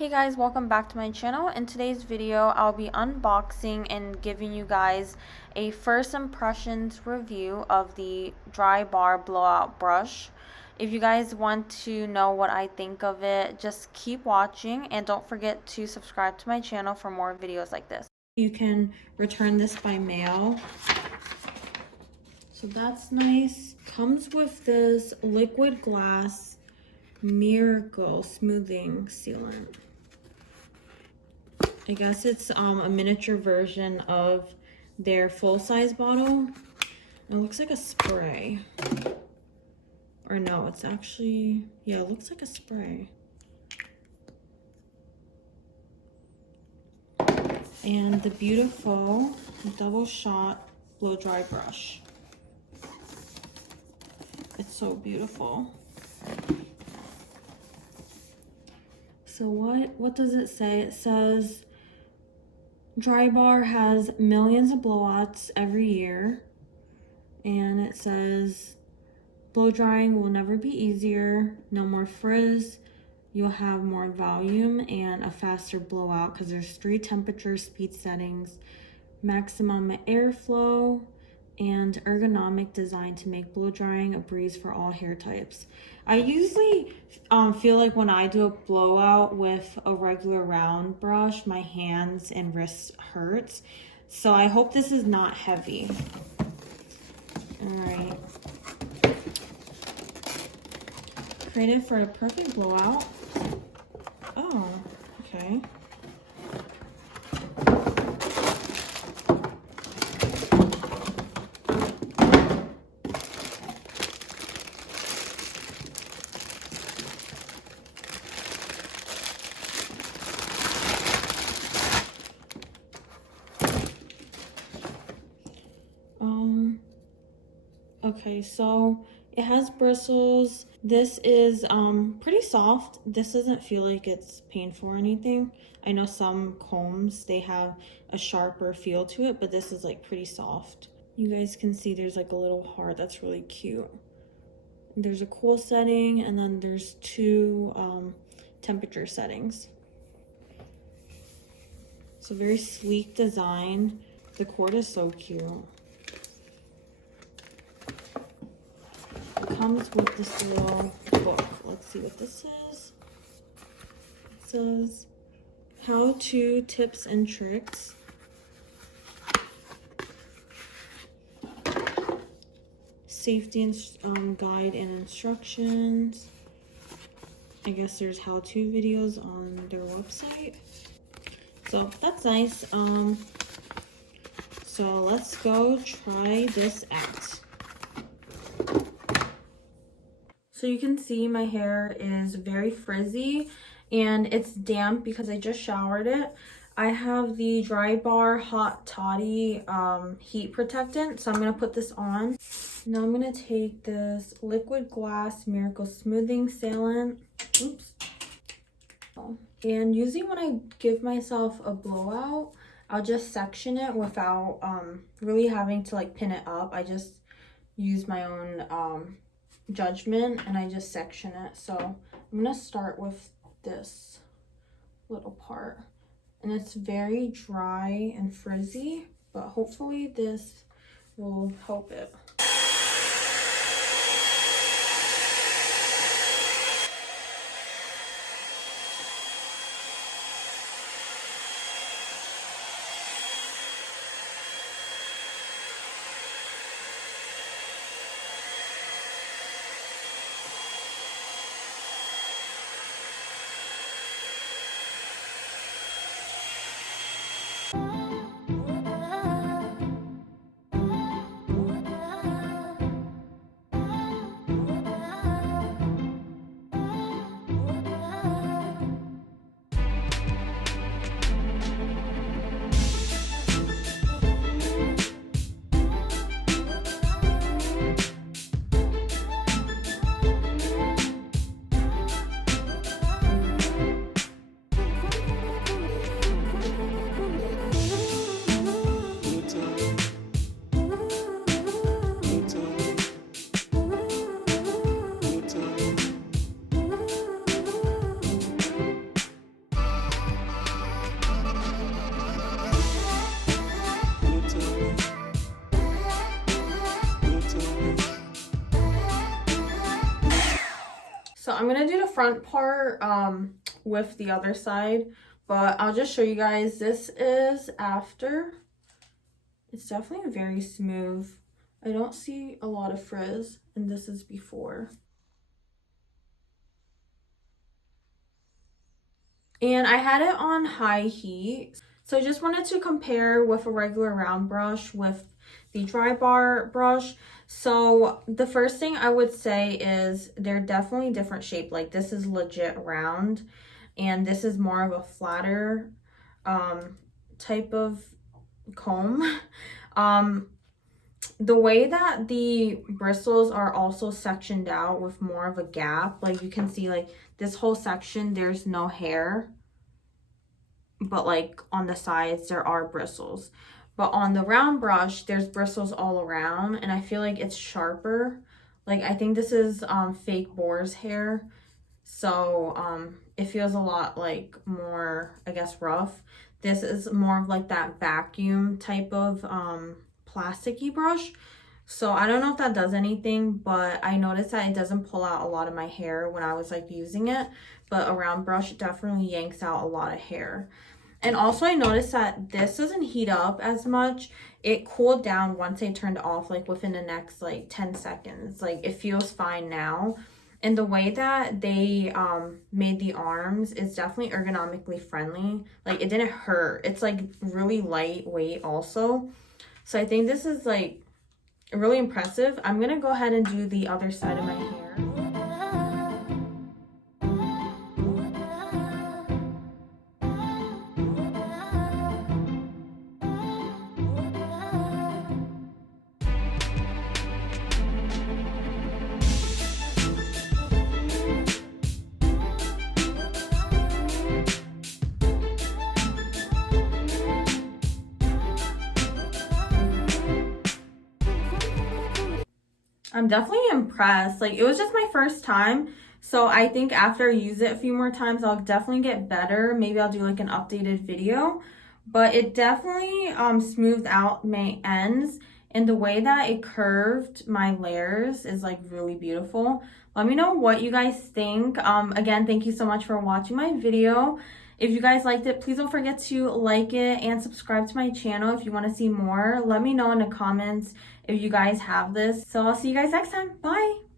Hey guys, welcome back to my channel. In today's video, I'll be unboxing and giving you guys a first impressions review of the Drybar blowout brush. If you guys want to know what I think of it, just keep watching and don't forget to subscribe to my channel for more videos like this. You can return this by mail. So that's nice. Comes with this liquid glass Miracle smoothing sealant. I guess it's a miniature version of their full-size bottle. It looks like a spray. Or no, it's actually, yeah, it looks like a spray. And the beautiful double shot blow dry brush. It's so beautiful. So what does it say? It says Drybar has millions of blowouts every year, and it says blow drying will never be easier, no more frizz, you'll have more volume and a faster blowout because there's 3 temperature speed settings, maximum airflow, and ergonomic design to make blow drying a breeze for all hair types. I usually feel like when I do a blowout with a regular round brush, my hands and wrists hurts. So I hope this is not heavy. All right. Created for the perfect blowout. Oh, okay. Okay, so it has bristles. This is pretty soft. This doesn't feel like it's painful or anything. I know some combs, they have a sharper feel to it, but this is like pretty soft. You guys can see there's like a little heart that's really cute. There's a cool setting, and then there's 2 temperature settings. So very sleek design. The cord is so cute. It comes with this little book. Let's see what this says. It says how-to tips and tricks. Safety guide and instructions. I guess there's how-to videos on their website. So that's nice. So let's go try this out. So you can see my hair is very frizzy and it's damp because I just showered it. I have the Drybar Hot Toddy heat protectant, so I'm going to put this on. Now I'm going to take this liquid glass Miracle smoothing sealant. Oops. And usually when I give myself a blowout, I'll just section it without really having to like pin it up. I just use my own judgment and I just section it. So I'm gonna start with this little part, and it's very dry and frizzy, but hopefully this will help it. So I'm gonna do the front part with the other side, but I'll just show you guys. This is after. It's definitely very smooth. I don't see a lot of frizz, and this is before. And I had it on high heat. So I just wanted to compare with a regular round brush with the Drybar brush. So the first thing I would say is they're definitely different shape. Like this is legit round and this is more of a flatter type of comb. The way that the bristles are also sectioned out with more of a gap, like you can see like this whole section, there's no hair, but like on the sides there are bristles. But on the round brush, there's bristles all around, and I feel like it's sharper. Like I think this is fake boar's hair, so it feels a lot like more, I guess, rough. This is more of like that vacuum type of plasticky brush. So I don't know if that does anything, but I noticed that it doesn't pull out a lot of my hair when I was like using it, but a round brush definitely yanks out a lot of hair. And also I noticed that this doesn't heat up as much. It cooled down once I turned off, like within the next like 10 seconds. Like it feels fine now. And the way that they made the arms is definitely ergonomically friendly. Like it didn't hurt. It's like really lightweight also. So I think this is like really impressive. I'm gonna go ahead and do the other side of my hair. I'm definitely impressed. Like it was just my first time. So I think after I use it a few more times, I'll definitely get better. Maybe I'll do like an updated video. But it definitely smoothed out my ends. And the way that it curved my layers is like really beautiful. Let me know what you guys think. Again, thank you so much for watching my video. If you guys liked it, please don't forget to like it and subscribe to my channel if you want to see more. Let me know in the comments if you guys have this. So I'll see you guys next time. Bye!